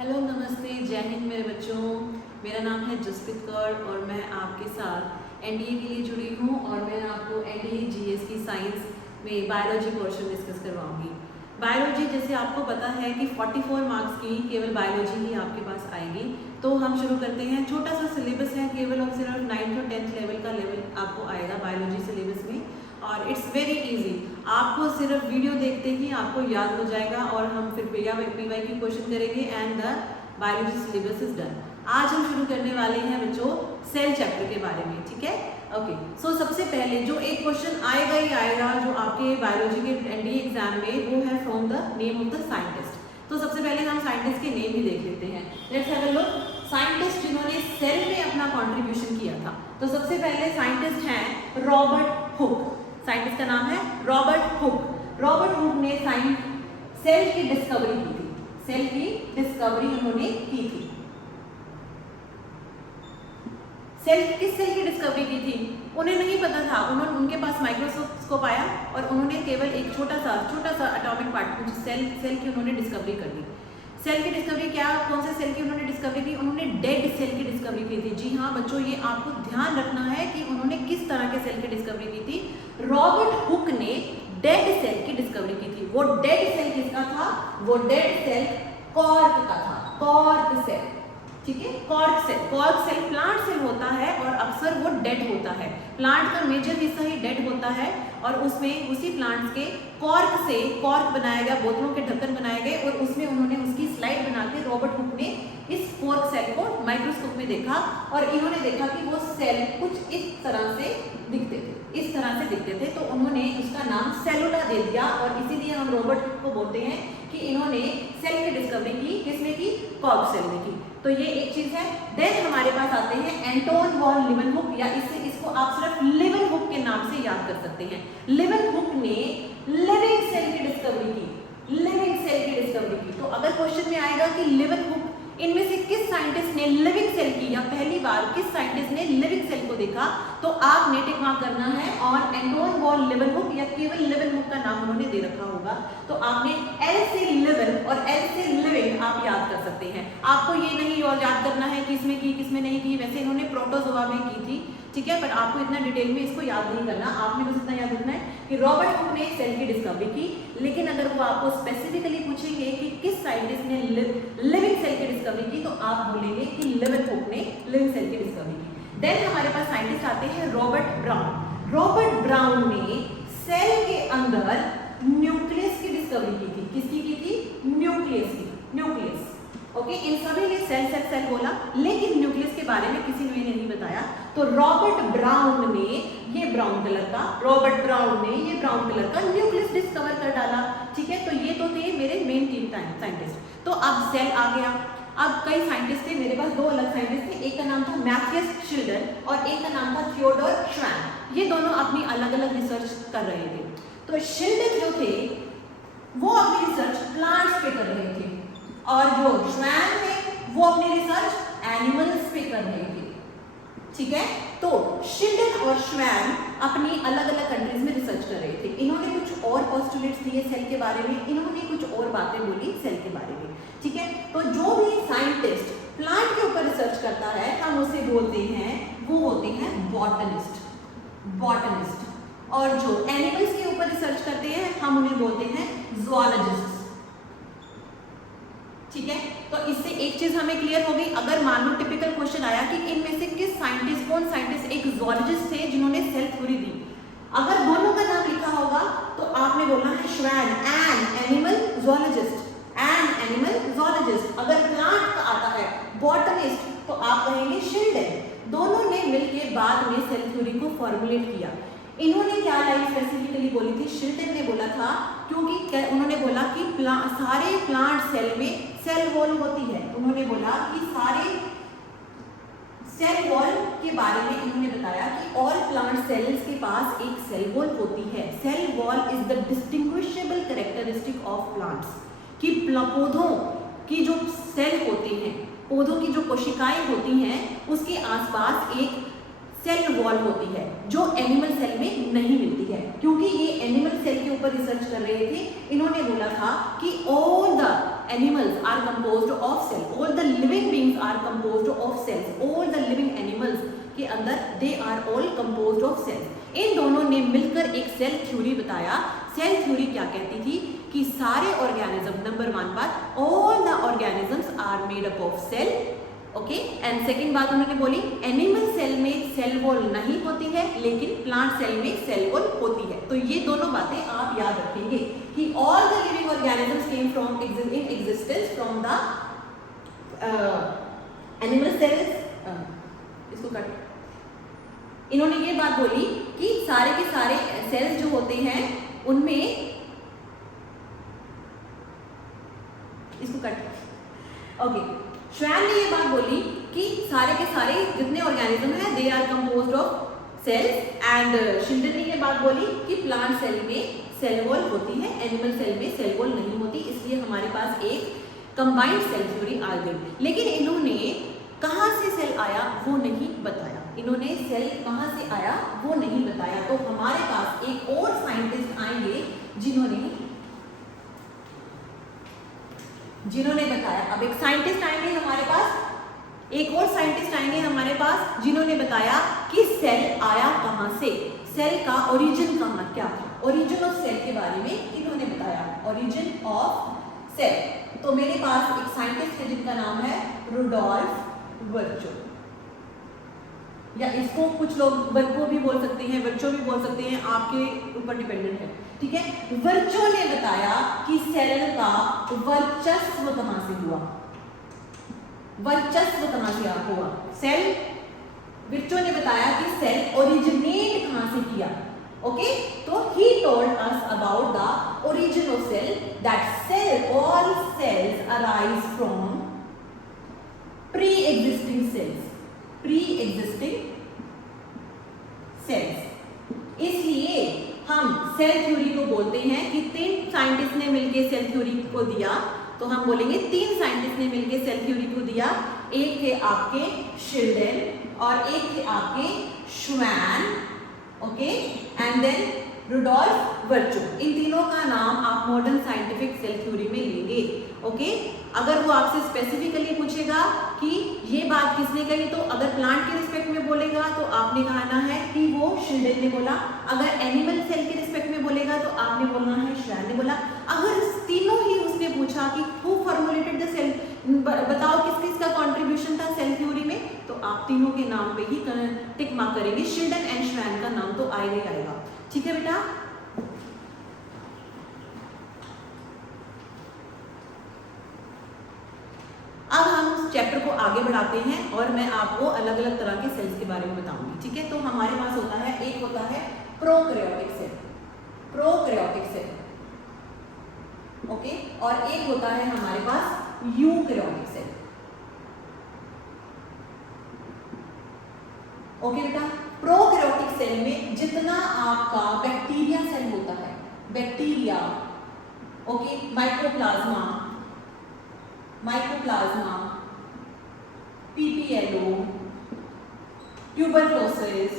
Hello नमस्ते जय हिंद मेरे बच्चों। मेरा नाम है जसप्रीत कौर और मैं आपके साथ एनडीए के लिए जुड़ी हूँ और मैं आपको एनडीए जीएस की साइंस में बायोलॉजी पोर्शन डिस्कस करवाऊंगी। बायोलॉजी जैसे आपको पता है कि 44 मार्क्स की केवल बायोलॉजी ही आपके पास आएगी। तो हम शुरू करते हैं। छोटा सा सिलेबस है, केवल और सिर्फ 9th और 10th लेवल का लेवल आपको आएगा बायोलॉजी सिलेबस में और इट्स वेरी इजी। आपको सिर्फ वीडियो देखते ही आपको याद हो जाएगा और हम फिर पीवाई की क्वेश्चन करेंगे and the biology syllabus is done. आज हम शुरू करने वाले हैं बच्चों सेल चैप्टर के बारे में, ठीक है। ओके सो सबसे पहले जो एक क्वेश्चन आएगा ही आएगा जो आपके बायोलॉजी के एनडीए एग्जाम में, वो है from the name of the scientist. तो सबसे पहले हम साइंटिस्ट के नेम ही देख लेते हैं। Let's have a look. Scientist जिन्होंने सेल में अपना कंट्रीब्यूशन किया था, तो सबसे पहले साइंटिस्ट हैं रॉबर्ट हुक। साइंटिस्ट का नाम है रॉबर्ट हुक। रॉबर्ट हुक ने सेल की डिस्कवरी की थी। सेल की डिस्कवरी उन्होंने की थी। किस सेल की डिस्कवरी की थी उन्हें नहीं पता था। उनके पास माइक्रोस्कोप आया और उन्होंने केवल एक छोटा सा एटॉमिक पार्टिकल सेल की उन्होंने डिस्कवरी कर दी। सेल की डिस्कवरी कौन से सेल की उन्होंने डिस्कवरी की? उन्होंने डेड सेल की डिस्कवरी की थी। जी हाँ बच्चों, ये आपको ध्यान रखना है कि उन्होंने किस तरह के सेल की डिस्कवरी की थी। रॉबर्ट हुक ने डेड सेल की डिस्कवरी की थी। वो डेड सेल किसका था? वो डेड सेल कॉर्क का था। कॉर्क सेल, ठीक है। कॉर्क सेल प्लांट सेल होता है और अक्सर वो डेड होता है। प्लांट का मेजर हिस्सा ही डेड होता है और उसमें उसी प्लांट्स के कॉर्क बनाया गया, बोतलों के ढक्कन बनाए गए और उसमें उन्होंने उसकी स्लाइड बना के रॉबर्ट हुक ने इस कॉर्क सेल को माइक्रोस्कोप में देखा और इन्होंने देखा कि वो सेल कुछ इस तरह से दिखते थे। तो उन्होंने उसका नाम सेलुला दे दिया और इसीलिए हम रॉबर्ट हुक को बोलते हैं कि इन्होंने सेल की डिस्कवरी की। किसमें की? कॉर्क सेल में की। तो ये एक चीज है। देन हमारे पास आते हैं एंटोन वॉन लीवनहुक, या इसको आप सिर्फ लीवनहुक के नाम से याद कर सकते हैं। लीवनहुक ने लिविंग सेल की डिस्कवरी की। तो अगर क्वेश्चन में आएगा कि लीवनहुक, इनमें से किस साइंटिस्ट ने लिविंग सेल की या पहली बार किस साइंटिस्ट ने लिविंग सेल को देखा, तो आपने टिक मार्क करना है और एंटोन वॉन लीवनहुक या केवल लीवनहुक का नाम उन्होंने दे रखा होगा। तो आपने एल से लिवन और एल से लिविंग आप याद कर सकते हैं। आपको ये नहीं और याद करना है कि इसमें की किसमें नहीं की। वैसे इन्होंने प्रोटोजोआ में की थी, ठीक है, पर आपको इतना डिटेल में इसको याद नहीं करना। आपने बस इतना याद रखना है कि रॉबर्ट हुक ने सेल की डिस्कवरी की। लेकिन अगर वो आपको स्पेसिफिकली पूछेंगे कि किस साइंटिस्ट ने लिविंग सेल की डिस्कवरी की, तो आप बोलेंगे कि लीवनहुक ने लिविंग सेल की डिस्कवरी की। देन हमारे पास साइंटिस्ट आते हैं रॉबर्ट ब्राउन। रॉबर्ट ब्राउन ने सेल के अंदर न्यूक्लियस की डिस्कवरी की थी। किसकी की थी? न्यूक्लियस। ओके, इन सभी ने सेल बोला, लेकिन न्यूक्लियस के बारे में किसी ने नहीं बताया। तो रॉबर्ट ब्राउन ने ये ब्राउन कलर का न्यूक्लियस डिस्कवर कर डाला, ठीक है। तो ये तो थे मेरे मेन 3 साइंटिस्ट। तो अब सेल आ गया। अब कई साइंटिस्ट थे, मेरे पास 2 अलग साइंटिस्ट थे। एक का नाम था मैथियस शिल्डन और एक का नाम था थियोडोर श्वैन। ये दोनों अपनी अलग अलग रिसर्च कर रहे थे। तो शिल्डन जो थे वो अपनी रिसर्च प्लांट्स पे कर रहे थे और जो श्वैन थे वो अपनी रिसर्च एनिमल्स पे कर रहे थे, ठीक है। तो शिल्डन और श्वैन अपनी अलग अलग कंट्रीज में रिसर्च कर रहे थे। इन्होंने कुछ और पोस्टुलेट्स दिए सेल के बारे में, इन्होंने कुछ और बातें बोली सेल के बारे में, ठीक है। तो जो भी साइंटिस्ट प्लांट के ऊपर रिसर्च करता है हम उसे बोलते हैं, वो होते हैं बॉटनिस्ट। और जो एनिमल्स के ऊपर रिसर्च करते हैं हम उन्हें बोलते हैं ज़ूलॉजिस्ट, ठीक है। तो इससे एक चीज हमें क्लियर हो गई। अगर मान लो टिपिकल क्वेश्चन आया कि इनमें से कौन साइंटिस्ट एक ज़ूलॉजिस्ट थे जिन्होंने सेल थ्योरी दी, अगर दोनों का नाम लिखा होगा तो आपने बोलना है श्वैन एन एनिमल ज़ूलॉजिस्ट। अगर प्लांट का आता है बॉटनिस्ट तो आप कहेंगे शिल्डन। दोनों ने मिलकर बाद में सेल थ्योरी को फॉर्मुलेट किया। इन्होंने क्या लाइन स्पेसिफिकली बोली थी? शिल्टन ने बोला था, क्योंकि उन्होंने बोला कि सारे प्लांट सेल में सेल वॉल होती है। उन्होंने बोला कि सारे सेल वॉल के बारे में इन्होंने बताया कि ऑल प्लांट सेल्स के पास एक सेल वॉल होती है। Cell wall is the distinguishable characteristic of plants, कि पौधों की जो सेल होते हैं, पौधों की जो कोशिकाएं होती हैं, उसके आसपास एक सेल वॉल होती है जो एनिमल सेल में नहीं मिलती है। क्योंकि ये एनिमल सेल के ऊपर रिसर्च कर रहे थे, इन्होंने बोला था कि all the animals are composed of cells, all the living beings are composed of cells, all the living animals के अंदर they are all composed of cells. इन दोनों ने मिलकर एक सेल थ्योरी बताया. सेल थ्योरी क्या कहती थी कि सारे ऑर्गेनिज्म, नंबर 1 बात, all the organisms are made up of cell. Okay, and second बात उन्होंने बोली एनिमल सेल में सेल वॉल नहीं होती है लेकिन प्लांट सेल में सेल वॉल होती है. तो ये दोनों बातें आप याद रखेंगे कि all the living organisms came from in existence from the animal cells. इसको कट. इन्होंने ये बात बोली कि सारे के सारे सेल्स जो होते हैं उनमें, इसको कट. ओके, श्वैन ने ये बात बोली कि सारे के सारे जितने ऑर्गेनिज्म हैं they are composed of cells, and Schleiden ने ये बात बोली कि प्लांट सेल में सेल वॉल होती है, एनिमल सेल में सेल वॉल नहीं होती, इसलिए हमारे पास एक कंबाइंड सेल थ्योरी आ गई. लेकिन इन्होंने कहाँ से सेल आया वो नहीं बताया. इन्होंने सेल कहाँ से आया वो नहीं बताया. तो हमारे पास एक और साइंटिस्ट आएंगे जिन्होंने बताया. अब एक साइंटिस्ट आएंगे हमारे पास, एक और साइंटिस्ट आएंगे हमारे पास जिन्होंने बताया कि सेल आया कहाँ से, सेल का ओरिजिन कहाँ, क्या ओरिजिन ऑफ सेल के बारे में इन्होंने बताया. Origin of cell. तो मेरे पास एक साइंटिस्ट है जिनका नाम है रुडोल्फ वर्चो, या इसको कुछ लोग वर्को भी बोल सकते हैं, वर्चो भी बोल सकते हैं, आपके ऊपर डिपेंडेंट है. ठीक है, वर्चो ने बताया कि सेल का वर्चस्व कहां से हुआ. वर्चस्व कहां से हुआ सेल. वर्चो ने बताया कि सेल ओरिजिनेट कहां से किया. ओके, तो ही told us about the origin of cell, that cell, all cells arise from pre-existing cells. pre-existing cells. इसलिए हम सेल थ्योरी को बोलते हैं कि 3 साइंटिस्ट ने मिलकर सेल थ्योरी को दिया. तो हम बोलेंगे 3 साइंटिस्ट ने मिलकर सेल थ्योरी को दिया. एक थे आपके शिल्डन और एक थे आपके श्वैन. Okay, and then Rudolf वर्चो. इन तीनों का नाम आप मॉडर्न साइंटिफिक सेल थ्योरी में लेंगे. ओके, अगर वो आपसे स्पेसिफिकली पूछेगा कि ये बात किसने कही, तो अगर प्लांट के रिस्पेक्ट में बोलेगा तो आपने कहना है कि वो शिल्डन ने बोला. अगर एनिमल सेल के रिस्पेक्ट में बोलेगा तो आपने बोलना है श्वैन ने बोला. अगर तीनों ही उसने पूछा कि हु फॉर्मुलेटेड द सेल, बताओ किस किस का कंट्रीब्यूशन था सेल थ्योरी में, तो आप तीनों के नाम पे ही टिक मार्क करेंगे. शिल्डन एंड श्वैन का नाम तो आएगा ही आएगा. ठीक है बेटा. अब हम चैप्टर को आगे बढ़ाते हैं और मैं आपको अलग अलग तरह के सेल्स के बारे में बताऊंगी. ठीक है, तो हमारे पास होता है, एक होता है prokaryotic cell, prokaryotic cell. Okay, और एक होता है हमारे पास यूकैरियोटिक सेल. ओके बेटा, प्रोकैरियोटिक सेल में जितना आपका बैक्टीरिया सेल होता है, bacteria, okay, mycoplasma, PPLO, tuberculosis,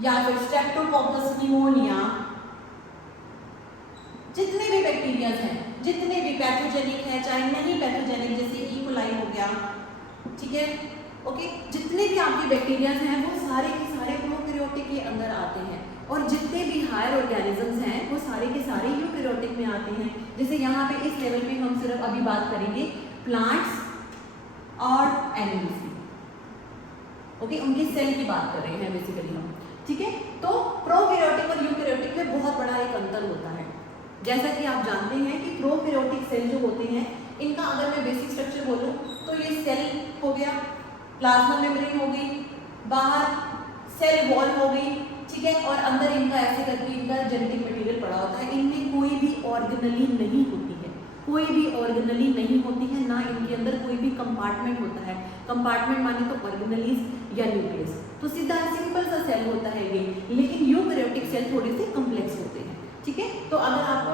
या फिर स्ट्रेप्टोकोकस निमोनिया, जितने भी बैक्टीरिया हैं, जितने भी पैथोजेनिक है चाहे नहीं पैथोजेनिक, जैसे ई कोलाई हो गया. ठीक है, ओके, जितने भी आपके बैक्टीरिया हैं वो सारे के सारे प्रोकैरियोटिक के अंदर आते हैं. और जितने भी हायर ऑर्गेनिजम्स हैं वो सारे के सारे यूकैरियोटिक में आते हैं. जैसे यहाँ पे इस लेवल पे हम सिर्फ अभी बात करेंगे प्लांट्स और एनिमल्स की. ओके, उनके सेल की बात कर रहे हैं बेसिकली हम. ठीक है, तो प्रोकैरियोटिक और यूकैरियोटिक में बहुत बड़ा एक अंतर होता है. जैसा कि आप जानते हैं कि प्रोकैरियोटिक सेल जो होते हैं, इनका अगर मैं बेसिक स्ट्रक्चर बोलूँ तो ये सेल हो गया, प्लाज्मा मेम्ब्रेन हो गई, बाहर सेल वॉल हो गई. ठीक है, और अंदर इनका ऐसे करके इनका जेनेटिक मटेरियल पड़ा होता है. इनमें कोई भी ऑर्गेनली नहीं होती है, कोई भी ऑर्गेनली नहीं होती है, ना इनके अंदर कोई भी कंपार्टमेंट होता है. कंपार्टमेंट माने तो ऑर्गेनलीज या न्यूक्लियस. तो सीधा सिंपल सा सेल होता है ये. लेकिन यूकैरियोटिक सेल थोड़े से कम्प्लेक्स होते हैं. ठीक है, तो अगर आपको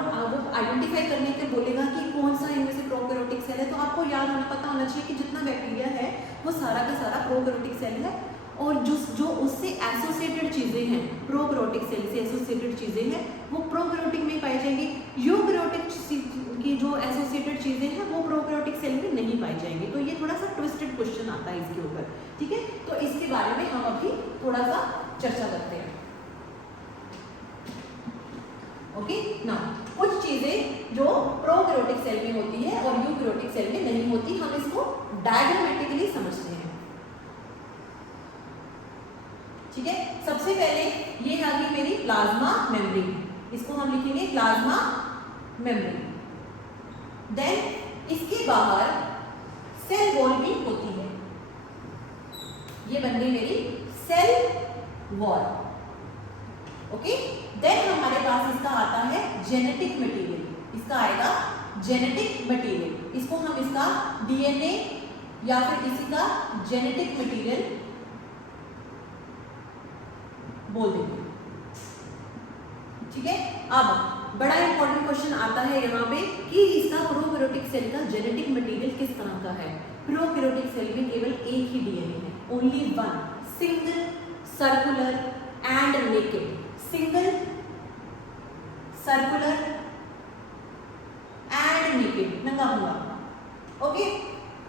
आइडेंटिफाई करने के बोलेगा कि कौन सा इनमें से प्रोकैरियोटिक सेल है, तो आपको याद होना, पता होना चाहिए कि जितना बैक्टीरिया है वो सारा का सारा प्रोकैरियोटिक सेल है, और जो उससे एसोसिएटेड चीजें हैं, प्रोकैरियोटिक सेल से एसोसिएटेड चीजें हैं, वो प्रोकैरियोटिक में पाई जाएंगी। यूकैरियोटिक की जो एसोसिएटेड चीजें हैं वो प्रोकैरियोटिक सेल में नहीं पाई जाएंगी। तो ये थोड़ा सा ट्विस्टेड क्वेश्चन आता है इसके ऊपर, ठीक है। तो इसके बारे में हम अभी थोड़ा सा चर्चा करते हैं। ओके ना, कुछ चीजें जो प्रोकैरियोटिक सेल में होती है और यूकैरियोटिक सेल में नहीं होती, हम इसको डायग्रामेटिकली समझते हैं, ठीक है। सबसे पहले ये आ गई मेरी प्लाज्मा मेम्ब्रेन, इसको हम लिखेंगे प्लाज्मा मेम्ब्रेन। देन इसके बाहर सेल वॉल भी होती है, ये बन गई मेरी सेल वॉल। ओके, देन हमारे पास इसका आता है जेनेटिक मटेरियल, इसका आएगा जेनेटिक मटेरियल, इसको हम इसका डीएनए या फिर किसी का जेनेटिक मटेरियल बोल देंगे, ठीक है। अब बड़ा इंपॉर्टेंट क्वेश्चन आता है यहाँ पे कि इसका प्रोकैरियोटिक सेल का जेनेटिक मटेरियल किस तरह का है। प्रोकैरियोटिक सेल में केवल एक ही डीएनए है, only one, single, circular and naked, single, circular and naked, नंगा हुआ। ओके,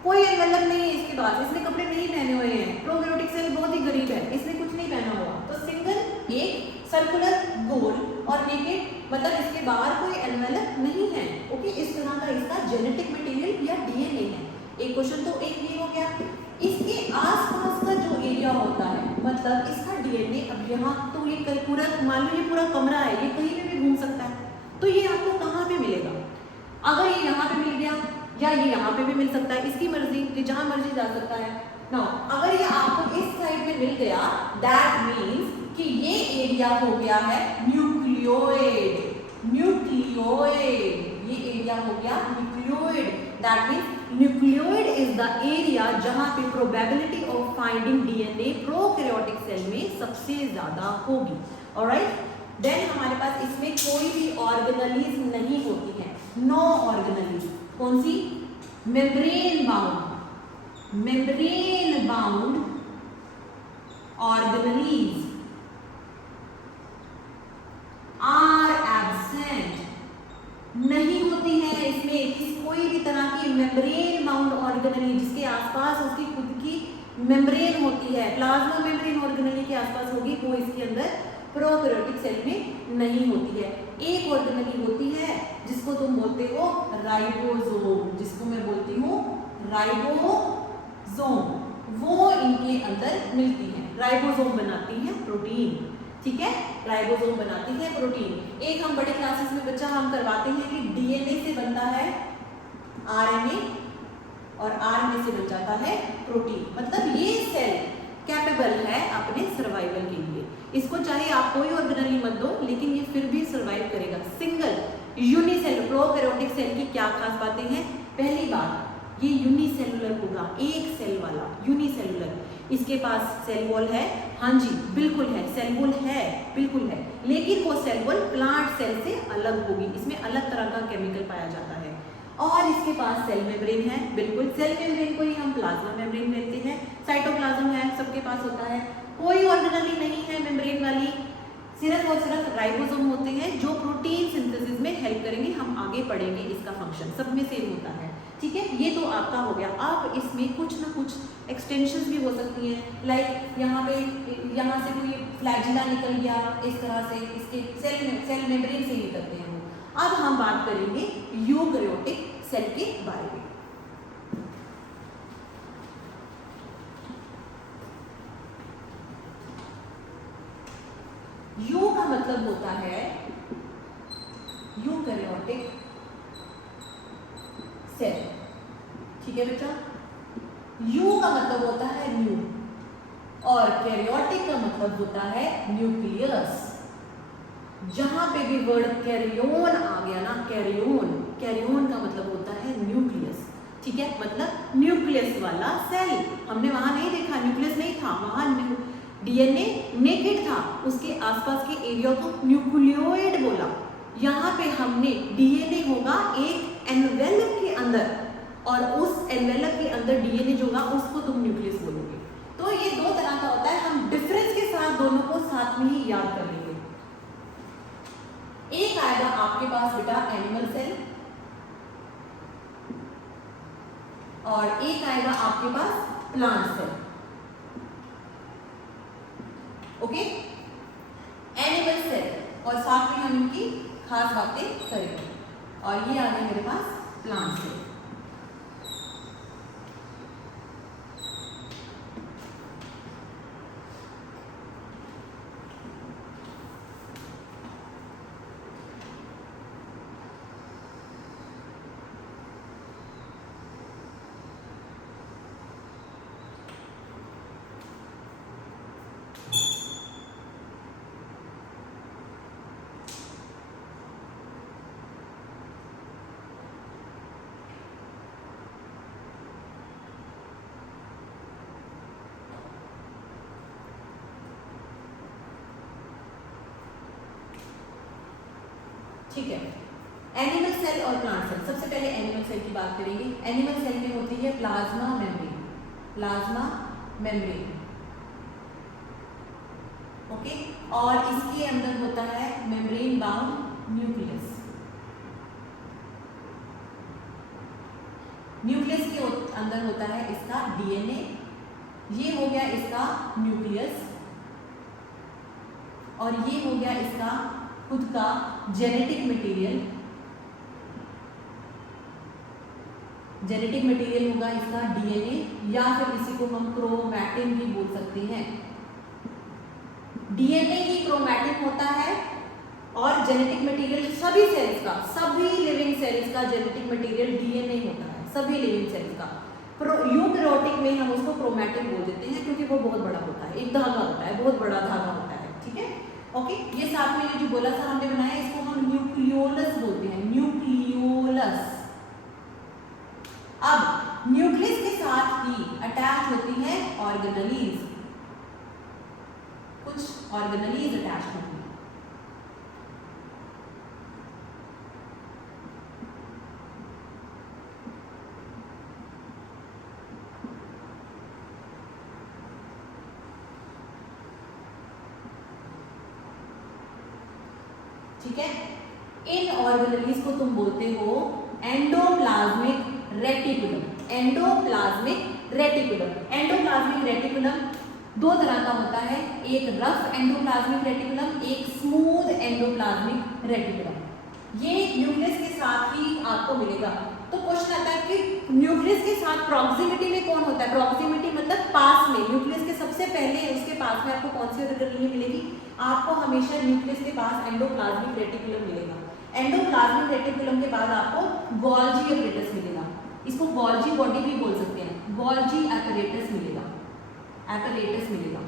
कोई एनवेलप नहीं है इसके पास, इसने कपड़े नहीं पहने हुए हैं, प्रोकैरियोटिक सेल बहुत ही गरीब है, इसने कुछ नहीं पहना हुआ। तो सिंगल, एक, सर्कुलर, गोल और नेकेड, मतलब इसके बाहर कोई एनवेलप नहीं है। ओके, इस तरह का इसका जेनेटिक मटेरियल या डीएनए है। एक क्वेश्चन तो एक ये हो गया। इसके आसपास का जो एरिया होता है, मतलब इसका डीएनए, अब यहाँ तो ये पूरा, मान लो ये पूरा कमरा है, ये कहीं पे भी घूम सकता है, तो ये आपको कहाँ पे मिलेगा? अगर ये यहाँ पे मिल गया या ये यहाँ पे भी मिल सकता है, इसकी मर्जी, ये जहाँ मर्जी जा सकता है ना। अगर ये आपको इस साइड में मिल गया, दैट मीन्स कि ये एरिया हो गया है न्यूक्लियोइड, न्यूक्लियोइड, ये एरिया हो गया nucleoid. That means nucleoid is the area जहां पे probability of finding DNA prokaryotic cell में सबसे ज्यादा होगी। ऑलराइट, देन हमारे पास इसमें कोई भी ऑर्गेनेलीज नहीं होती है, नो ऑर्गेनेलीज। कौन सी? Membrane bound, membrane bound organelles are absent, नहीं होती है इसमें कोई भी तरह की मेम्ब्रेन बाउंड ऑर्गेनेली जिसके आसपास उसकी खुद की मेम्ब्रेन होती है, प्लाज्मा मेम्ब्रेन ऑर्गेनेली के आसपास होगी, वो इसके अंदर प्रोकैरियोटिक सेल में नहीं होती है। एक ऑर्गेनेली होती है जिसको तुम बोलते हो राइबोसोम, जिसको मैं बोलती हूँ राइबोसोम, वो इनके अंदर मिलती है। राइबोसोम बनाती है प्रोटीन, ठीक है, राइबोसोम बनाती है प्रोटीन। एक हम बड़े क्लासेस में बच्चा हम करवाते हैं कि डीएनए से बनता है आरएनए और आरएनए से बन जाता है प्रोटीन। मतलब ये सेल कैपेबल है अपने सर्वाइवल के लिए, इसको चाहे आप कोई ऑर्गेनेली मत दो लेकिन ये फिर भी सर्वाइव करेगा। सिंगल यूनिसेलुलर प्रोकैरियोटिक सेल की क्या खास बातें हैं? पहली बात, ये यूनिसेलुलर होगा, एक सेल वाला, यूनिसेलुलर। इसके पास सेल वॉल है, हाँ जी बिल्कुल है, सेल वॉल है, बिल्कुल है, लेकिन वो सेल वॉल प्लांट सेल से अलग होगी, इसमें अलग तरह का केमिकल पाया जाता है। और इसके पास सेल मेम्ब्रेन है, बिल्कुल सेल मेम्ब्रेन को ही हम प्लाज्मा मेम्ब्रेन कहते हैं। साइटोप्लाज्म है, सबके पास होता है। कोई ऑर्गेनेली नहीं है मेम्ब्रेन वाली, सिर्फ और सिर्फ राइबोसोम होते हैं जो प्रोटीन सिंथेसिस में हेल्प करेंगे। हम आगे पढ़ेंगे इसका फंक्शन, सब में सेम होता है, ठीक है। ये तो आपका हो गया। अब इसमें कुछ ना कुछ एक्सटेंशंस भी हो सकती हैं, लाइक यहाँ पे, यहाँ से कोई फ्लैजिला निकल गया, इस तरह से इसके सेल मेम्ब्रेन से निकलते हैं वो। अब हम बात करेंगे यूकैरियोटिक सेल के बारे में। यू का मतलब होता है यूकैरियोटिक सेल, ठीक है बेटा। यू का मतलब होता है न्यू और कैरियोटिक का मतलब होता है न्यूक्लियस। जहां पे भी वर्ड कैरियोन आ गया ना, कैरियोन, कैरियोन का मतलब होता है न्यूक्लियस, ठीक है, मतलब न्यूक्लियस वाला सेल। हमने वहां नहीं देखा, न्यूक्लियस नहीं था वहां, डीएनए नेकेड था, उसके आसपास के एरिया को न्यूक्लियोइड बोला। यहाँ पे हमने डीएनए होगा एक एनवेलप के अंदर और उस एनवेलप के अंदर डीएनए जो होगा उसको तुम न्यूक्लियस बोलोगे। तो ये दो तरह का होता है, हम डिफरेंस के साथ दोनों साथ में ही याद कर लेंगे। एक आएगा आपके पास बेटा एनिमल सेल, और एक आएगा आपके पास plant cell. Okay, animal cell और साथ में हम इनकी खास बातें करेंगे। और ये आ गया मेरे पास प्लांट सेल। ठीक है, एनिमल सेल और प्लांट सेल। सबसे पहले एनिमल सेल की बात करेंगे। एनिमल सेल में होती है plasma membrane, plasma membrane. Okay, और इसके अंदर होता है मेम्ब्रेन बाउंड न्यूक्लियस। न्यूक्लियस के अंदर होता है इसका डीएनए। ये हो गया इसका न्यूक्लियस, और ये हो गया इसका खुद का जेनेटिक मटेरियल। जेनेटिक मटेरियल होगा इसका डीएनए, या फिर इसी को हम क्रोमैटिन भी बोल सकते हैं। डीएनए ही क्रोमैटिन होता है, और जेनेटिक मटेरियल सभी सेल्स का, सभी लिविंग सेल्स का जेनेटिक मटेरियल डीएनए होता है, सभी लिविंग सेल्स का। यूकैरियोटिक में हम उसको क्रोमैटिन बोल देते हैं, क्योंकि वो बहुत बड़ा होता है, एक धागा होता है, बहुत बड़ा धागा होता है। ठीक है, ओके। ये साथ में ये जो गोला सा हमने बनाया, इसको हम न्यूक्लियोलस बोलते हैं, न्यूक्लियोलस। अब न्यूक्लियस के साथ ही अटैच होती है ऑर्गेनेलीज, कुछ ऑर्गेनेलीज अटैच होती है। ठीक है, इन ऑर्गेनेलीज को तुम बोलते हो endoplasmic reticulum. Endoplasmic reticulum, endoplasmic reticulum दो तरह का होता है, एक रफ एंडोप्लाज्मिक रेटिकुलम, एक स्मूथ एंडोप्लाज्मिक रेटिकुलम। ये न्यूक्लियस के साथ ही आपको मिलेगा। तो क्वेश्चन आता है कि न्यूक्लियस के साथ प्रॉक्सिमिटी में कौन होता है? प्रॉक्सिमिटी मतलब पास में, न्यूक्लियस के सबसे पहले उसके पास में आपको कौन सी ऑर्गेनेली मिलेगी? आपको हमेशा न्यूक्लियस के पास एंडोप्लाज्मिक रेटिकुलम मिलेगा। एंडोप्लाज्मिक रेटिकुलम के बाद आपको गोल्जी एपरेटस मिलेगा, इसको गोल्जी बॉडी भी बोल सकते हैं, गोल्जी एपरेटस मिलेगा, एपरेटस मिलेगा।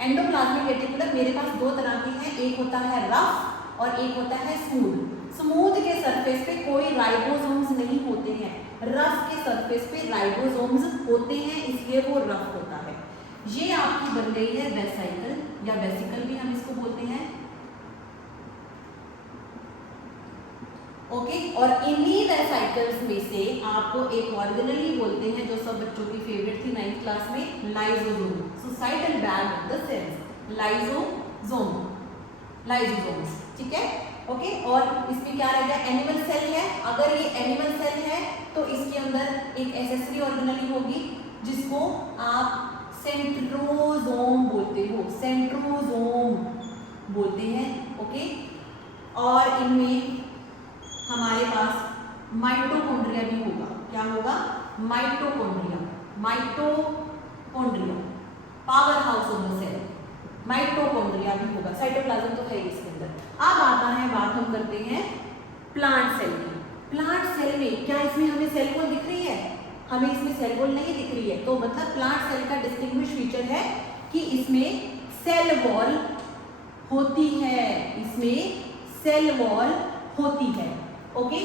एंडोप्लाज्मिक रेटिकुलम मेरे पास दो तरह के हैं, एक होता है रफ और एक होता है स्मूथ। स्मूथ के सरफेस पे कोई राइबोसोम्स नहीं होते हैं, रफ के सरफेस पे राइबोसोम्स होते हैं, इसलिए वो रफ होता है। ये आपकी बन गई है वेसाइकल या वेसिकल भी हम इसको बोलते हैं। ओके, और इन्हीं वेसाइकल्स में से आपको एक ऑर्गेनेली बोलते हैं जो सब बच्चों की फेवरेट थी 9th क्लास में, lysosome, societal bag of the cells, lysosome, lysosomes. ठीक है, ओके। और इसमें क्या रह गया? एनिमल सेल है। अगर ये एनिमल सेल है तो इसके अंदर एक एसेसरी ऑर्गेनेली होगी जिसको आप सेंट्रोसोम बोलते हो, सेंट्रोसोम बोलते हैं। ओके, और इनमें हमारे पास माइटोकॉन्ड्रिया भी होगा। क्या होगा? Mitochondria, mitochondria power house of the cell, mitochondria भी होगा। साइटोप्लाज्म तो है इसके अंदर। अब आता है बात हम करते हैं प्लांट सेल की। प्लांट सेल में क्या इसमें हमें सेल वॉल दिख रही है? हमें इसमें सेल वॉल नहीं दिख रही है, तो मतलब प्लांट सेल का डिस्टिंग्विश फीचर है कि इसमें सेल वॉल होती है, इसमें सेल वॉल होती है। ओके,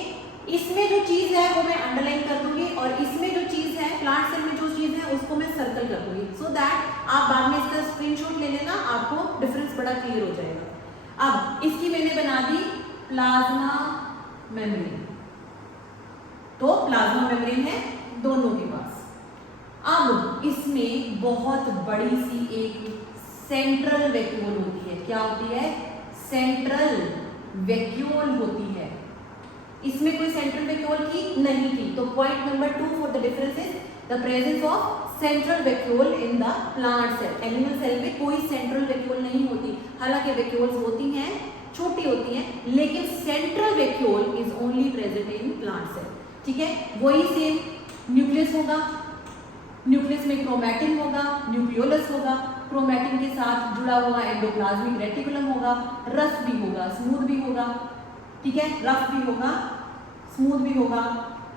इसमें जो चीज है वो मैं अंडरलाइन कर दूंगी, और इसमें जो चीज है प्लांट सेल में जो चीज है उसको मैं सर्कल कर दूंगी, सो दैट आप बाद में इसका स्क्रीनशॉट ले लेना, आपको डिफरेंस बड़ा क्लियर हो जाएगा। अब इसकी मैंने बना दी प्लाज्मा मेम्ब्रेन, तो प्लाज्मा मेम्ब्रेन है दोनों के पास। अब इसमें बहुत बड़ी सी एक सेंट्रल वैक्यूल होती है, क्या होती है? सेंट्रल वैक्यूल होती है। इसमें कोई सेंट्रल वैक्यूल की नहीं थी। तो point number 2 for the difference is the presence of central vacuole in the plant cell. Animal cell में कोई सेंट्रल वैक्यूल नहीं होती, हालांकि वैक्यूल्स होती हैं, छोटी होती हैं, लेकिन central vacuole is only present in plant cell. ठीक है, वही सेम न्यूक्लियस होगा, न्यूक्लियस में क्रोमैटिन होगा, न्यूक्लियोलस होगा, क्रोमैटिन के साथ जुड़ा हुआ एंडोप्लाज्मिक रेटिकुलम होगा, रफ भी होगा, स्मूथ भी होगा। ठीक है, रफ भी होगा, स्मूथ भी होगा,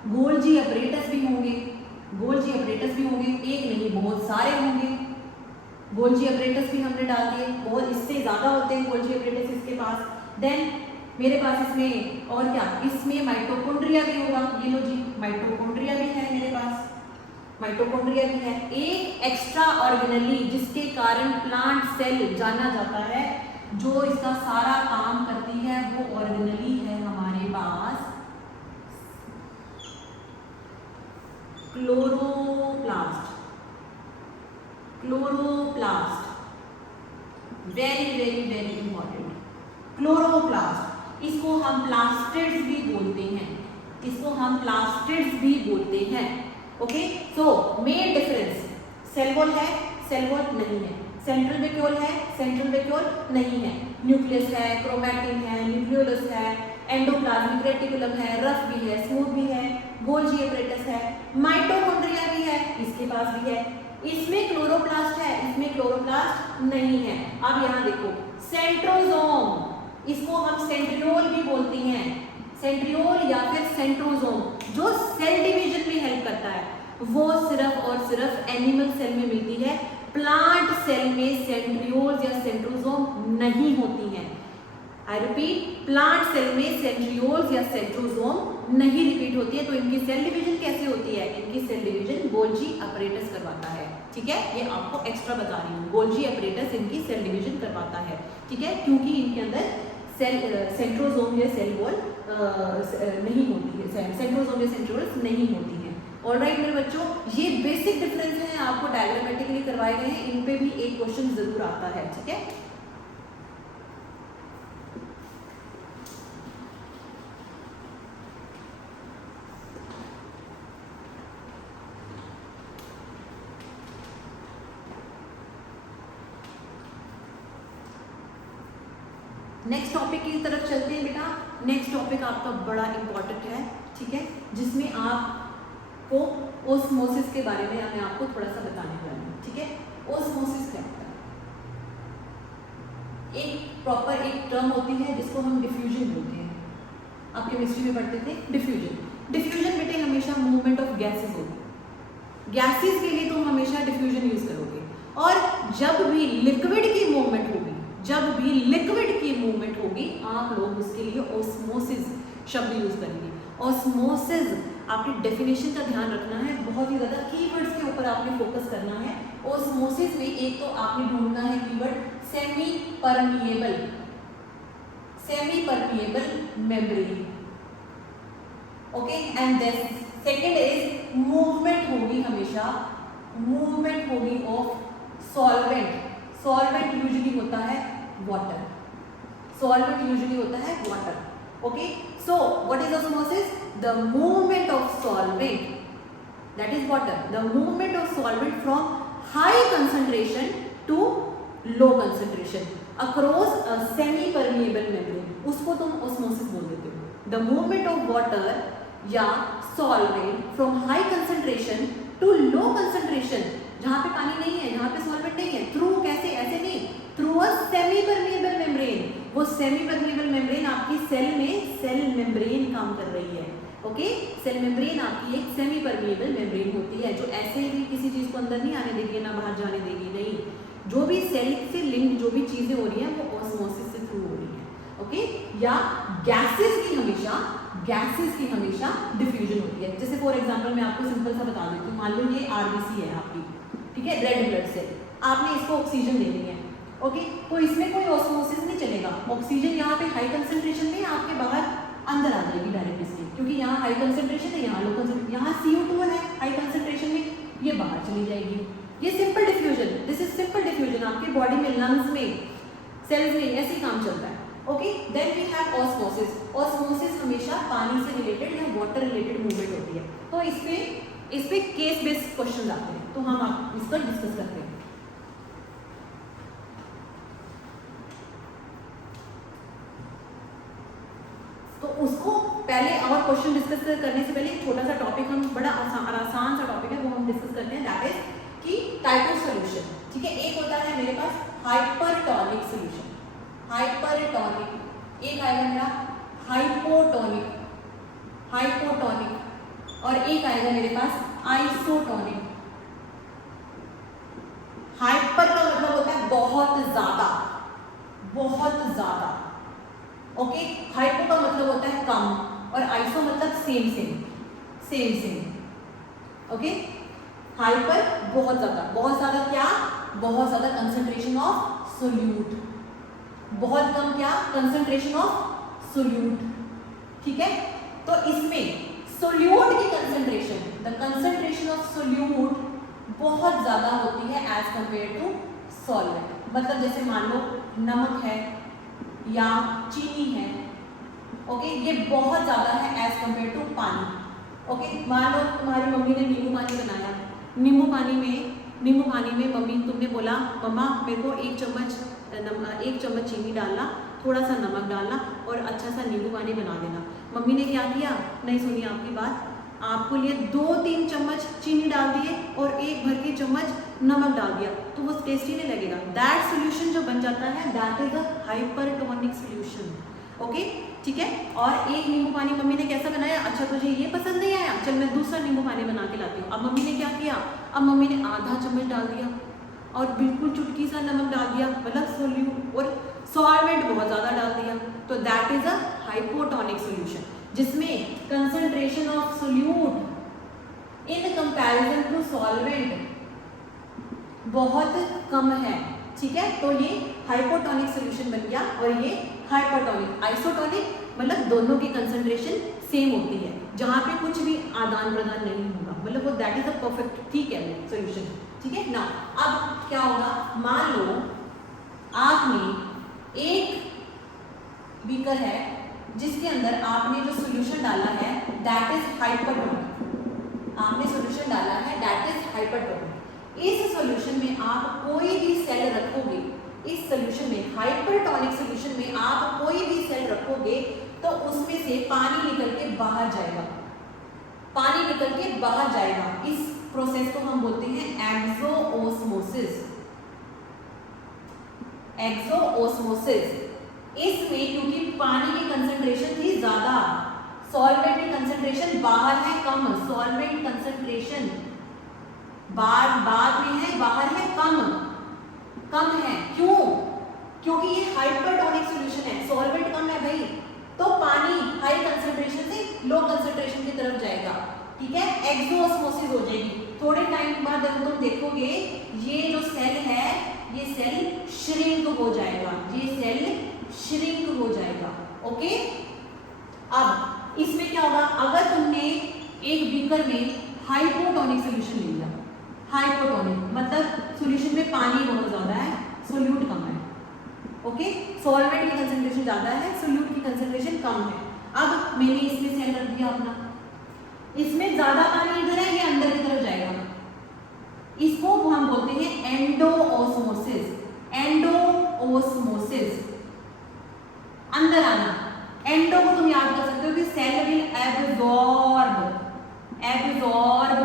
गोल्जी अपरेटस भी होंगे, गोल्जी अपरेटस भी होंगे, एक नहीं बहुत सारे होंगे। गोल्जी अपरेटस भी हमने डाल दिए, बहुत इससे ज्यादा होते हैं गोल्जी अपरेटस इसके पास। देन मेरे पास इसमें और क्या, इसमें माइटोकॉन्ड्रिया भी होगा। ये लो जी, माइटोकॉन्ड्रिया भी है मेरे पास, माइटोकॉन्ड्रिया भी है। एक एक्स्ट्रा ऑर्गेनेली जिसके कारण प्लांट सेल जाना जाता है, जो इसका सारा काम करती है, वो ऑर्गेनेली है हमारे पास chloroplast. Chloroplast very very very important, chloroplast. इसको हम प्लास्टिड्स भी बोलते हैं, इसको हम प्लास्टिड्स भी बोलते हैं। Okay, so main difference, cell wall है, सेल वॉल नहीं है, सेंट्रल वैक्यूल है, सेंट्रल वैक्यूल नहीं है, न्यूक्लियस है, क्रोमैटिन है, न्यूक्लियोलस है, एंडोप्लाज्मिक रेटिकुलम है, रफ भी है, स्मूथ भी है, गोल्जी अपरेटस है, माइटोकॉन्ड्रिया भी है, इसके पास भी है। इसमें क्लोरोप्लास्ट है, इसमें क्लोरोप्लास्ट नहीं है। अब यहाँ देखो, सेंट्रोसोम, इसको हम सेंट्रियोल भी बोलती हैं, सेंट्रियोल या फिर सेंट्रोसोम, जो सेल डिवीजन में हेल्प करता है, वो सिर्फ और सिर्फ एनिमल सेल में मिलती है। प्लांट सेल में सेंट्रियोल्स या सेंट्रोसोम नहीं होती हैं। आई रिपीट, प्लांट सेल में सेंट्रियोल्स या सेंट्रोसोम नहीं रिपीट होती है। तो इनकी सेल डिवीजन कैसे होती है? इनकी सेल डिवीजन गोल्जी अपरेटस करवाता है। ठीक है, ये आपको एक्स्ट्रा बता रही हूँ, गोल्जी अपरेटस इनकी सेल डिवीजन करवाता है। ठीक है, क्योंकि इनके अंदर सेल सेंट्रोसोम या सेल वॉल नहीं होती है, सेंट्रोसोम या सेंट्रियोल्स नहीं होती है। ऑलराइट मेरे बच्चों, ये बेसिक डिफरेंस हैं, आपको डायग्रामेटिकली करवाए गए हैं, इन पे भी एक क्वेश्चन जरूर आता है। ठीक है, नेक्स्ट टॉपिक की तरफ चलते हैं बेटा। नेक्स्ट टॉपिक आपका बड़ा इंपॉर्टेंट है, ठीक है, जिसमें आपको ओस्मोसिस के बारे में मैं आपको थोड़ा सा बताने वाली हूँ। ठीक है, ओस्मोसिस क्या होता है? एक प्रॉपर एक टर्म होती है जिसको हम डिफ्यूजन बोलते हैं। आप केमिस्ट्री में पढ़ते थे डिफ्यूजन। डिफ्यूजन बेटे हमेशा मूवमेंट ऑफ गैसेस होगी। गैसेस के लिए तुम हमेशा डिफ्यूजन यूज करोगे, और जब भी लिक्विड की मूवमेंट होगी, जब भी लिक्विड की मूवमेंट होगी, आप लोग उसके लिए ओस्मोसिस शब्द यूज करेंगे। ओस्मोसिस, आपने डेफिनेशन का ध्यान रखना है, बहुत ही ज्यादा कीवर्ड्स के ऊपर आपने फोकस करना है। ओस्मोसिस में एक तो आपने ढूंढना है keyword semi permeable, semi permeable membrane. Okay, and then second is movement होगी, हमेशा मूवमेंट होगी ऑफ सॉल्वेंट। सॉल्वेंट यूजुअली होता है वाटर, सॉल्वेंट यूजुअली होता है water. Okay, so what is osmosis? The movement of solvent, that is water, the movement of solvent from high concentration to low concentration across a semi permeable membrane, उसको तुम osmosis बोल देते हो। The movement of water या solvent from high concentration to low concentration, जहां पे पानी नहीं है, जहां पे सॉल्वेंट नहीं है, थ्रू कैसे? ऐसे नहीं, through a semi permeable membrane. वो सेमी परमिएबल मेम्ब्रेन आपकी सेल में सेल मेम्ब्रेन काम कर रही है। ओके, सेल मेम्ब्रेन आपकी एक सेमी परमिएबल मेम्ब्रेन होती है, जो ऐसे ही किसी चीज को अंदर नहीं आने देगी, ना बाहर जाने देगी। नहीं, जो भी सेल से लिंक्ड जो भी चीजें हो रही हैं वो ऑस्मोसिस से थ्रू हो रही है। ओके, या गैसेस की हमेशा, गैसेस की हमेशा डिफ्यूजन होती है। जैसे फॉर एग्जांपल मैं आपको सिंपल सा बता देती हूँ, मान लो ये आरबीसी है आपकी, ठीक है, रेड ब्लड सेल, आपने इसको ऑक्सीजन देनी है। ओके, तो इसमें कोई ऑस्मोसिस नहीं चलेगा। ऑक्सीजन यहाँ पे हाई कंसंट्रेशन में आपके बाहर अंदर आ जाएगी डायरेक्ट इसके, क्योंकि यहाँ हाई कंसंट्रेशन है, यहाँ लो कंसंट्रेशन, यहाँ CO2 है हाई कंसंट्रेशन में, ये बाहर चली जाएगी। ये simple diffusion, this is simple diffusion. आपके बॉडी में लंग्स में सेल्स में ऐसे ही काम चलता है। Okay, then we have osmosis. Osmosis हमेशा पानी से रिलेटेड या वाटर रिलेटेड मूवमेंट होती है। तो इस पे केस बेस्ड क्वेश्चन आते हैं, तो हम आप इस पर डिस्कस करते हैं। तो उसको पहले और क्वेश्चन डिस्कस करने से पहले एक छोटा सा टॉपिक, हम बड़ा आसान सा टॉपिक है वो हम डिस्कस करते हैं, दैट इज कि टाइप ऑफ सॉल्यूशन। ठीक है, एक होता है मेरे पास हाइपरटोनिक सॉल्यूशन, हाइपरटोनिक, एक आएगा मेरा हाइपोटोनिक, हाइपोटोनिक, और एक आएगा मेरे पास आइसोटोनिक। हाइपर का मतलब होता है बहुत ज्यादा, बहुत ज्यादा। ओके, हाइपो का मतलब होता है कम, और आइसो मतलब same same, same same. Okay, hyper बहुत ज्यादा क्या, बहुत ज्यादा कंसंट्रेशन ऑफ सोल्यूट, बहुत कम क्या, कंसंट्रेशन ऑफ सोल्यूट। ठीक है, तो इसमें सोल्यूट की concentration, the concentration of solute बहुत ज्यादा होती है एज कंपेयर टू सॉल्वेंट। मतलब जैसे मान लो नमक है या चीनी है, ओके, ये बहुत ज्यादा है एज कंपेयर टू पानी। ओके, मान लो तुम्हारी मम्मी ने नींबू पानी बनाया, नींबू पानी में मम्मी तुमने बोला मम्मा मेरे को एक चम्मच चीनी डालना, थोड़ा सा नमक डालना और अच्छा सा नींबू पानी बना देना। मम्मी ने क्या किया, नहीं सुनी आपकी बात, आपको लिए 2-3 चम्मच चीनी डाल दिए और 1 भर के चम्मच नमक डाल दिया, तो वो टेस्टी नहीं लगेगा। दैट सोल्यूशन जो बन जाता है that is a hypertonic solution. Okay, ठीक है। और एक नींबू पानी मम्मी ने कैसा बनाया, अच्छा तुझे ये पसंद नहीं आया, चल मैं दूसरा नींबू पानी बना के लाती हूँ। अब मम्मी ने क्या किया, अब मम्मी ने आधा चम्मच डाल दिया और बिल्कुल चुटकी सा नमक डाल दिया, मतलब सोल्यूट और सॉल्वेंट बहुत ज़्यादा डाल दिया, तो that is a hypotonic solution, जिसमें concentration of solute in comparison to solvent बहुत कम है। ठीक है, तो ये हाइपोटोनिक सोल्यूशन बन गया और ये हाइपरटोनिक। आइसोटोनिक मतलब दोनों की कंसंट्रेशन सेम होती है, जहाँ पे कुछ भी आदान प्रदान नहीं होगा, मतलब वो दैट इज अ परफेक्ट, ठीक है, सोल्यूशन। ठीक है ना। अब क्या होगा, मान लो आपने एक बीकर है जिसके अंदर आपने जो सोल्यूशन डाला है दैट इज हाइपरटोनिक, आपने सोल्यूशन डाला है दैट इज हाइपरटोनिक। इस सोल्यूशन में आप कोई भी सेल रखोगे, इस सोल्यूशन में हाइपरटोनिक सोल्यूशन में आप कोई भी सेल रखोगे तो उसमें से पानी निकल के बाहर जाएगा, पानी निकल के बाहर जाएगा। इस प्रोसेस को हम बोलते हैं एक्सोओस्मोसिस, एक्सोओस्मोसिस। इसमें क्योंकि पानी की कंसंट्रेशन थी ज्यादा, सॉल्वेंट की कंसंट्रेशन बाहर है कम, सॉल्वेंट कंसंट्रेशन बाद में है, बाहर है कम है। क्यों, क्योंकि ये हाइपरटोनिक सॉल्यूशन है, सॉल्वेंट कम है भाई, तो पानी हाई कंसंट्रेशन से लो कंसंट्रेशन की तरफ जाएगा। ठीक है, एक्सोओस्मोसिस हो जाएगी। थोड़े टाइम बाद जब तुम देखोगे ये जो सेल है ये सेल श्रिंक हो जाएगा, ये सेल श्रिंक हो जाएगा। ओके, अब इसमें क्या होगा, अगर तुमने एक बीकर में हाइपोटोनिक सॉल्यूशन ले लिया, हाइपोटोनिक मतलब सॉल्यूशन में पानी बहुत ज्यादा है, सोल्यूट कम है। ओके, सॉल्वेंट की कंसंट्रेशन ज्यादा है, सोल्यूट की कंसंट्रेशन कम है। अब मैंने इसमें सेल रख दिया अपना, इसमें ज्यादा पानी इधर है, ये अंदर की तरफ जाएगा, इसको हम बोलते हैं एंडोओस्मोसिस, एंडोओस्मोसिस, अंदर आना। एंडो को तुम याद कर सकते हो कि cell will absorb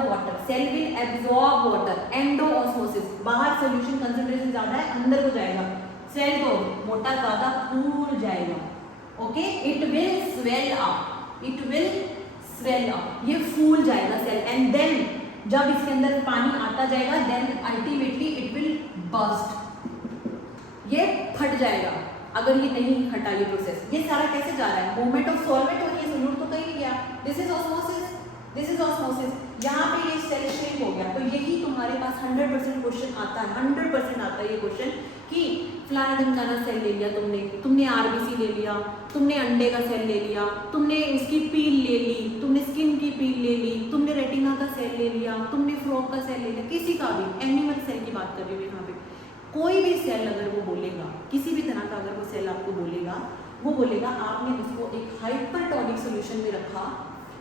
water, cell will absorb water. Endoosmosis, बाहर सॉल्यूशन कंसंट्रेशन ज्यादा है, अंदर को जाएगा, सेल को मोटा ज्यादा फूल जाएगा। Okay, it will swell up, it will swell up, ये फूल जाएगा सेल, एंड देन जब इसके अंदर पानी आता जाएगा then ultimately it will burst, ये फट जाएगा अगर ये नहीं हटा ये प्रोसेस। ये सारा कैसे जा रहा है, मूवमेंट ऑफ सॉल्वेंट हो रही है, सोल्यूट तो कहीं नहीं गया, this is osmosis, this is osmosis. यहाँ पे ये सेल श्रिंक हो गया, तो यही तुम्हारे पास 100% क्वेश्चन आता है, 100% आता है ये क्वेश्चन कि फलाना ढमकाना सेल ले लिया तुमने आरबीसी ले लिया, तुमने अंडे का सेल ले लिया, तुमने उसकी पील ले ली, तुमने स्किन की पील ले ली, तुमने रेटिना का सेल ले लिया, तुमने फ्रॉग का सेल ले लिया, किसी का भी एनिमल सेल की बात कर रही हूँ यहाँ पे, कोई भी सेल अगर वो बोलेगा, किसी भी तरह का अगर वो सेल आपको बोलेगा, वो बोलेगा आपने उसको एक हाइपरटोनिक सॉल्यूशन में रखा,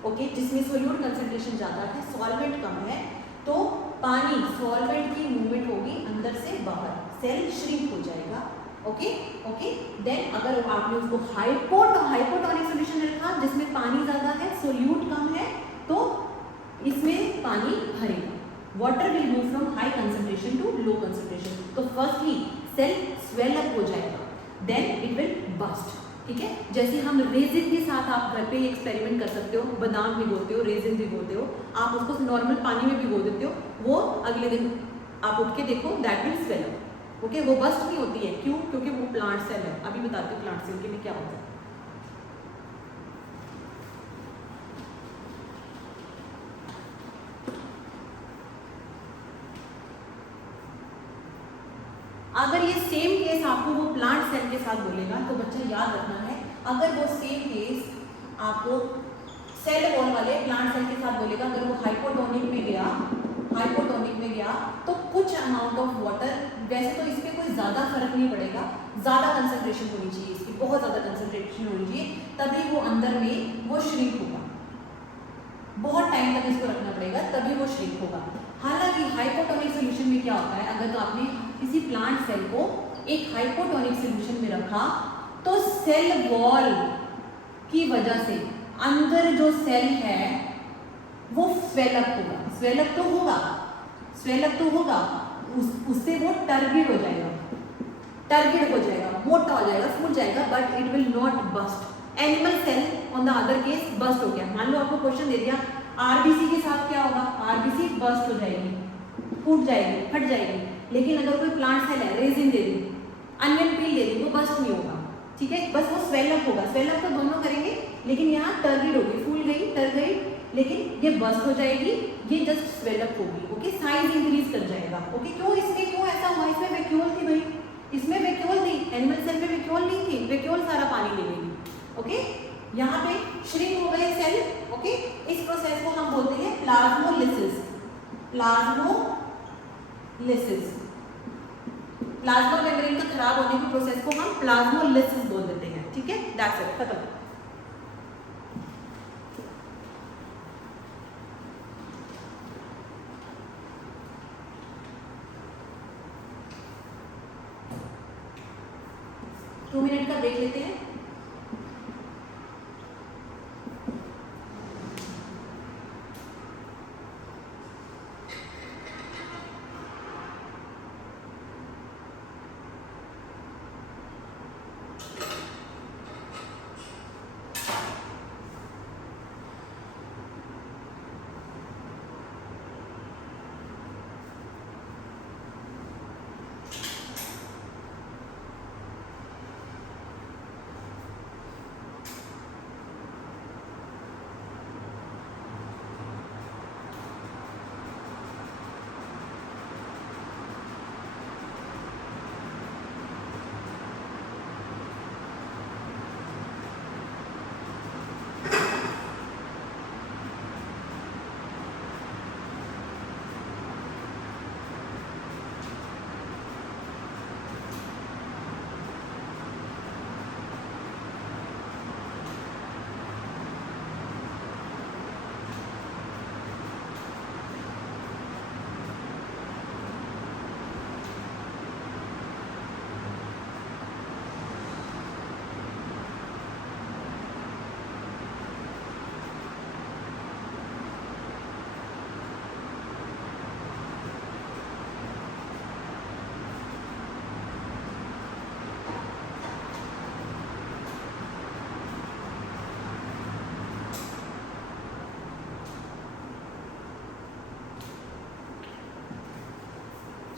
ओके, जिसमें सोल्यूट कंसंट्रेशन ज़्यादा है, सॉल्वेंट कम है, तो पानी सॉल्वेंट की मूवमेंट होगी अंदर से बाहर, सेल श्रिंक हो जाएगा, ओके ओके। देन अगर आपने उसको हाइपोटोनिक सॉल्यूशन में रखा जिसमें पानी ज़्यादा है, सोल्यूट कम है, तो इसमें पानी भरेगा, water will move from high concentration to low concentration. तो फर्स्टली सेल स्वेल अप हो जाएगा, देन इट विल बस्ट, ठीक है। जैसे हम रेजिन के साथ आप घर पे एक्सपेरिमेंट कर सकते हो, बादाम भिगोते हो, रेजिन भिगोते हो, आप उसको नॉर्मल पानी में भिगो देते हो, वो अगले दिन आप उठ के देखो that will swell up, okay. वो बस्ट नहीं होती है, क्यों? क्योंकि वो प्लांट सेल है। अभी बताती हूँ प्लांट सेल के में क्या होता है। अगर ये सेम केस आपको वो प्लांट सेल के साथ बोलेगा तो बच्चा याद रखना है, अगर वो सेम केस आपको सेल वॉल वाले प्लांट सेल के साथ बोलेगा, अगर वो हाइपोटोनिक में गया तो कुछ अमाउंट ऑफ वाटर, वैसे तो इसमें कोई ज़्यादा फर्क नहीं पड़ेगा, ज़्यादा कंसंट्रेशन होनी चाहिए इसकी, बहुत ज़्यादा कंसंट्रेशन होनी चाहिए, तभी वो अंदर में वो श्रिंक होगा, बहुत टाइम तक इसको रखना पड़ेगा तभी वो श्रिंक होगा। हालांकि हाइपोटोनिक सोल्यूशन में क्या होता है, अगर तो आपने किसी प्लांट सेल को एक हाइपोटोनिक सोल्यूशन में रखा तो सेल वॉल की वजह से अंदर जो सेल है वो स्वेलअप तो होगा, उससे वो टर्गिड हो जाएगा, मोटा हो जाएगा, फूल जाएगा, but it will not burst. Animal cell on the other case burst हो गया। मान लो आपको क्वेश्चन दे दिया आरबीसी के साथ क्या होगा, आरबीसी बस्ट हो जाएगी, फूट जाएगी, फट जाएगी। लेकिन अगर कोई प्लांट सेल है, रेजिन दे दी, अनियन पील दे दी, वो बस्ट नहीं होगा, ठीक है, बस वो स्वेलअप होगा। स्वेलअप तो दोनों करेंगे, लेकिन यहाँ टर्गिड होगी, फूल गई, टर गई, लेकिन ये बस्ट हो जाएगी, ये जस्ट स्वेलअप होगी, ओके, साइज इंक्रीज कर जाएगा, ओके। क्यों ऐसा हुआ? इसमें वैक्यूल थी भाई, इसमें वैक्यूल थी, एनिमल सेल में वैक्यूल नहीं थी, वैक्यूल सारा पानी ले लेगी, ओके। यहाँ पे श्रिंक हो गए सेल, ओके। इस प्रोसेस को हम बोलते हैं प्लाज्मोलिसिस। प्लाज्मा मेम्ब्रेन का खराब होने की प्रोसेस को हम प्लाज्मोलिसिस बोल देते हैं, ठीक है, दैट्स इट, खत्म। टू मिनट का ब्रेक लेते हैं।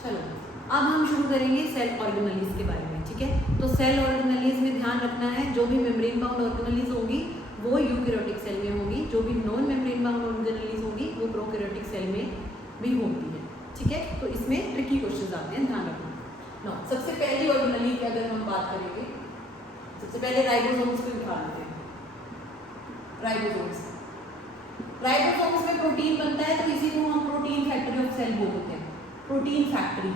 चलो अब हम शुरू करेंगे सेल ऑर्गेनेलीज के बारे में, ठीक है। तो सेल ऑर्गेनेलीज में ध्यान रखना है, जो भी मेम्ब्रेन बाउंड ऑर्गेनेलीज होंगी वो यूकैरियोटिक सेल में होंगी, जो भी नॉन मेम्ब्रेन बाउंड ऑर्गेनेलीज होंगी वो प्रोकैरियोटिक सेल में भी होती है, ठीक है। तो इसमें ट्रिकी क्वेश्चन आते हैं, ध्यान रखना। नो, सबसे पहली ऑर्गेनेली की अगर हम बात करेंगे, सबसे पहले राइबोसोम्स को उठा लेते हैं। राइबोसोम्स में प्रोटीन बनता है, तो इसी को हम प्रोटीन फैक्ट्री ऑफ सेल बोलते हैं, प्रोटीन फैक्ट्री।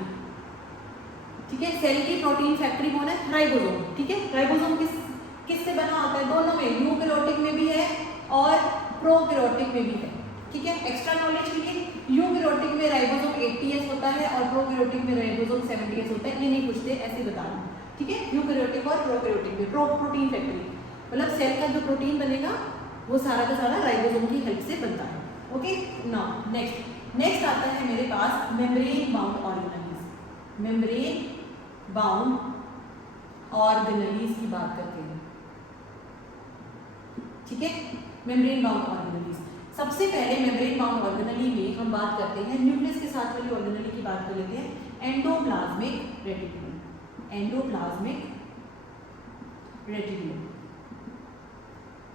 ठीक है। सेल की प्रोटीन फैक्ट्री कौन है? राइबोसोम। ठीक है, राइबोसोम किससे बना होता है? दोनों में, यूकैरियोटिक में भी है और प्रोकैरियोटिक में भी है। ठीक है, एक्स्ट्रा नॉलेज के लिए, यूकैरियोटिक में राइबोसोम 80S होता है और प्रोकैरियोटिक में राइबोसोम 70S होता है। ये नहीं पूछते, ऐसे बता रहा हूँ। ठीक है, यूकैरियोटिक और प्रोकैरियोटिक में प्रोटीन फैक्ट्री, मतलब सेल का जो प्रोटीन बनेगा वो सारा का सारा राइबोसोम की हेल्प से बनता है। ओके, नाउ नेक्स्ट आता है मेरे पास membrane bound organelles. Membrane bound organelles की बात करते हैं। ठीक है, मेम्ब्रेन बाउंड ऑर्गेनेल्स। सबसे पहले मेम्ब्रेन बाउंड ऑर्गेनेली में हम बात करते हैं न्यूक्लियस के साथ वाली ऑर्गेनेली की बात कर लेते हैं। Endoplasmic reticulum. Endoplasmic reticulum.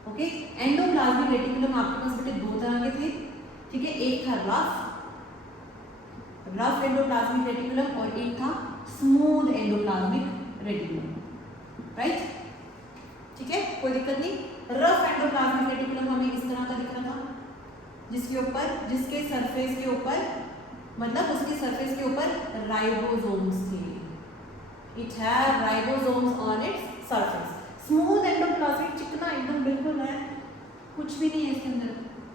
Okay, endoplasmic reticulum आपके पास बेटे दो तरह के थे। ठीक है, एक था रफ एंडोप्लाज्मिक रेटिकुलम और एक था स्मूथ एंडोप्लाज्मिक रेटिकुलम। राइट, ठीक है, कोई दिक्कत नहीं। रफ एंडोप्लाज्मिक रेटिकुलम हमें इस तरह का दिख रहा था, जिसके सरफेस के ऊपर, मतलब उसके सरफेस के ऊपर राइबोसोम्स थे। It had ribosomes on its surface. Smooth endoplasmic चिकना एकदम बिल्कुल है, कुछ भी नहीं है इसके अंदर,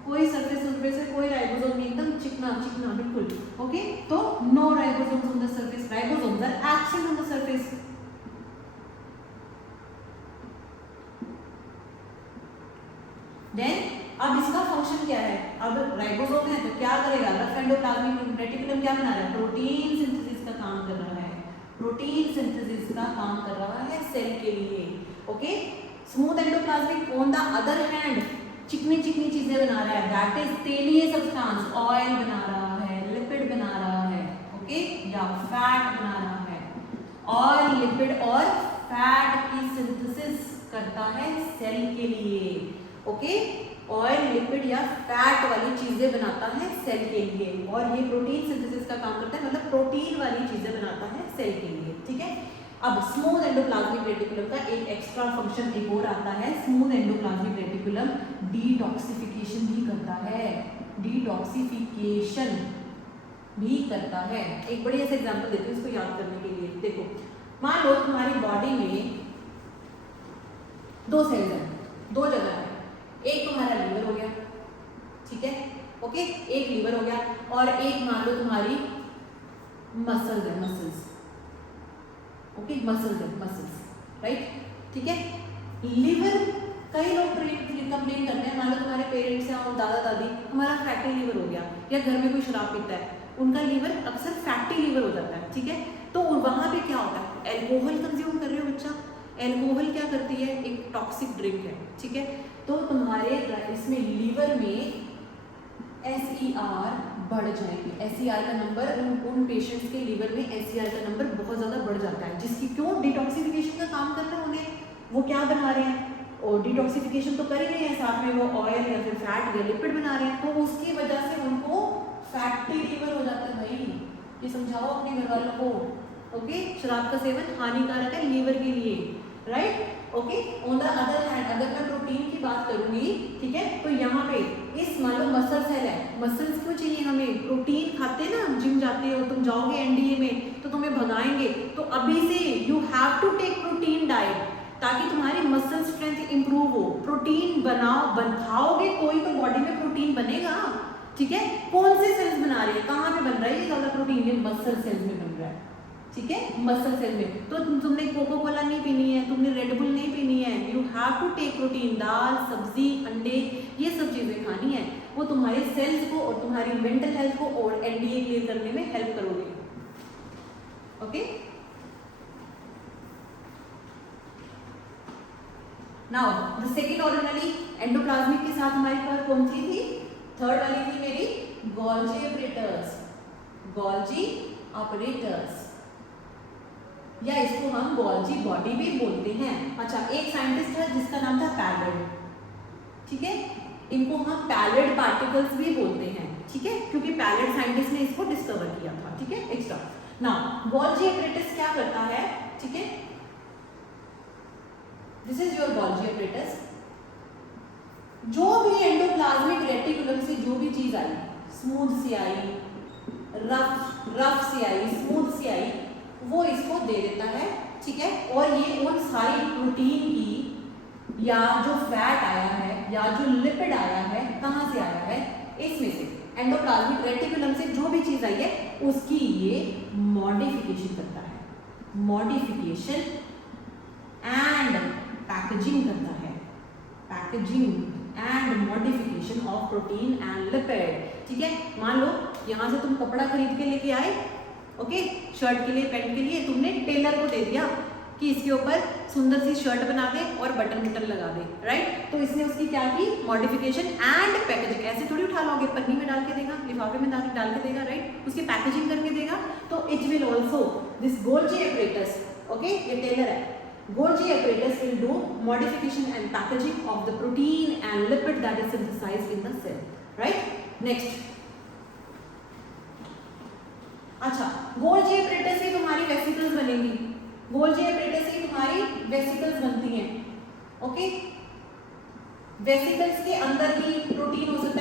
कोई सरफेस है, कोई राइबोसोम नहीं, एकदम चिकना बिल्कुल। ओके, तो no ribosomes on the surface, ribosomes are absent on the surface. Then अब इसका फंक्शन क्या है? अब राइबोसोम है तो क्या करेगा? रफ एंडोप्लाज्मिक रेटिकुलम क्या बना रहा है? प्रोटीन सिंथेसिस का काम कर रहा है। प्रोटीन सिंथेसिस का काम कर रहा है सेल के लिए। Okay, smooth endoplasmic on the other hand चिकनी चीजें बना रहा है, दैट इज तेलीय सब्सटेंस, ऑयल बना रहा है, लिपिड बना रहा है, ओके, या फैट बना रहा है। ऑयल, लिपिड और फैट की सिंथेसिस करता है सेल के लिए। ओके, ऑयल, लिपिड या फैट वाली चीजें बनाता है सेल के लिए, और ये प्रोटीन सिंथेसिस का काम करता है, मतलब प्रोटीन वाली चीजें बनाता है सेल के लिए। ठीक है, अब स्मूथ एंडोप्लाज्मिक रेटिकुलम का एक एक्स्ट्रा फंक्शन एक और आता है। स्मूथ एंडोप्लाज्मिक रेटिकुलम डिटॉक्सिफिकेशन भी करता है। डिटॉक्सिफिकेशन भी करता है। एक बड़ी ऐसे एग्जांपल देते हैं इसको याद करने के लिए। देखो, मान लो तुम्हारी बॉडी में दो सेल्स हैं, दो जगह है। एक तुम्हारा लीवर हो गया, ठीक है, ओके, एक लीवर हो गया, और एक मान लो तुम्हारी मसल्स है, मसल्स, ओके, मसल्स है, मसल्स, राइट, ठीक है। लीवर, कई लोग कंप्लेन करते हैं, मान लो तुम्हारे पेरेंट्स या दादा दादी, हमारा फैटी लीवर हो गया, या घर में कोई शराब पीता है, उनका लीवर अक्सर फैटी लीवर हो जाता है। ठीक है, तो वहां पे क्या होता है? एल्कोहल कंज्यूम कर रहे हो बच्चा, एल्कोहल क्या करती है? एक टॉक्सिक ड्रिंक है। ठीक है, तो तुम्हारे इसमें लीवर में SER बढ़ जाएगी। SER का नंबर, उन पेशेंट्स के लीवर में SER का नंबर बहुत ज़्यादा बढ़ जाता है, जिसकी क्यों? डिटॉक्सिफिकेशन का काम करना है उन्हें। वो क्या बना रहे हैं? और डिटॉक्सिफिकेशन तो कर ही रहे हैं, साथ में वो ऑयल या फिर फैट या लिपिड बना रहे हैं, तो उसकी वजह से उनको फैटी लीवर हो जाता है। भाई ये समझाओ अपने घर वालों को। ओके, शराब का सेवन हानिकारक है लीवर के लिए, right. Okay, on the other hand अगर मैं प्रोटीन की बात करूंगी, ठीक है, तो यहाँ पे इस मान लो मसल सेल है, मसल्स क्यों चाहिए हमें? प्रोटीन खाते ना, जिम जाते हो तुम, जाओगे NDA में तो तुम्हें भगाएंगे, तो अभी से you have to take protein diet, ताकि तुम्हारी मसल स्ट्रेंथ इंप्रूव हो। प्रोटीन खाओगे कोई तो बॉडी में प्रोटीन बनेगा। ठीक है, कौन से सेल्स बना रही है, कहाँ पे बन रहा है ये ज्यादा प्रोटीन? ये मसल सेल्स में बन रहा है। ठीक है, मसल सेल में। तो तुमने कोको कोला नहीं पीनी है, तुमने रेड बुल नहीं पीनी है, you have to take protein. दाल, सब्जी, अंडे, ये सब चीजें खानी है, वो तुम्हारे सेल्स को और तुम्हारी मेंटल हेल्थ को और NDA क्लियर करने में हेल्प करोगे। Okay, now the second organelle endoplasmic के साथ हमारे पास कौन सी थी? थर्ड वाली थी मेरी गोल्जी ऑपरेटर्स। गोल्जी ऑपरेटर्स, या इसको हम गोल्जी बॉडी भी बोलते हैं। अच्छा, एक साइंटिस्ट है जिसका नाम था पैलेड। ठीक है, इनको हम पैलेड पार्टिकल्स भी बोलते हैं। ठीक है, क्योंकि पैलेड साइंटिस्ट ने इसको डिस्कवर किया था। ठीक है, एक्स्ट्रा। नाउ गोल्जी ऑपरेटस क्या करता है? ठीक है, this is your Golgi apparatus. जो भी एंडोप्लाज्मिक रेटिकुलम से जो भी चीज आई, स्मूथ सी आई, रफ सी आई, स्मूथ सी आई, वो इसको दे देता है, ठीक है। और ये उन सारी प्रोटीन की या जो फैट आया है या जो लिपिड आया है, कहाँ से आया है, इसमें से एंडोप्लाज्मिक रेटिकुलम से जो भी चीज आई है उसकी ये मॉडिफिकेशन करता है, मॉडिफिकेशन एंड पैकेजिंग करता है, packaging and modification of protein and lipid, ठीक है। मान लो यहाँ से तुम कपड़ा खरीद के लेके आए, ओके, शर्ट के लिए, पैंट के लिए, तुमने टेलर को दे दिया कि इसके ऊपर सुंदर सी शर्ट बना दे और बटन बटन लगा दे, राइट। तो इसने उसकी क्या की, मॉडिफिकेशन एंड पैकेजिंग। ऐसे थोड़ी उठा लोगे, पन्नी में डाल के देगा, लिफाफे में डाल के देगा, राइट, उसकी पैकेजिंग करके देगा। तो it will also this Golgi apparatus, okay, ये टेलर है, Golgi apparatus will do modification and packaging of the protein and lipid that is synthesized in the cell, right? Next, अच्छा, Golgi apparatus से तुम्हारी vesicles बनेंगी, Golgi apparatus से तुम्हारी vesicles बनती हैं, ओके। वेसिकल्स के अंदर भी प्रोटीन हो सकता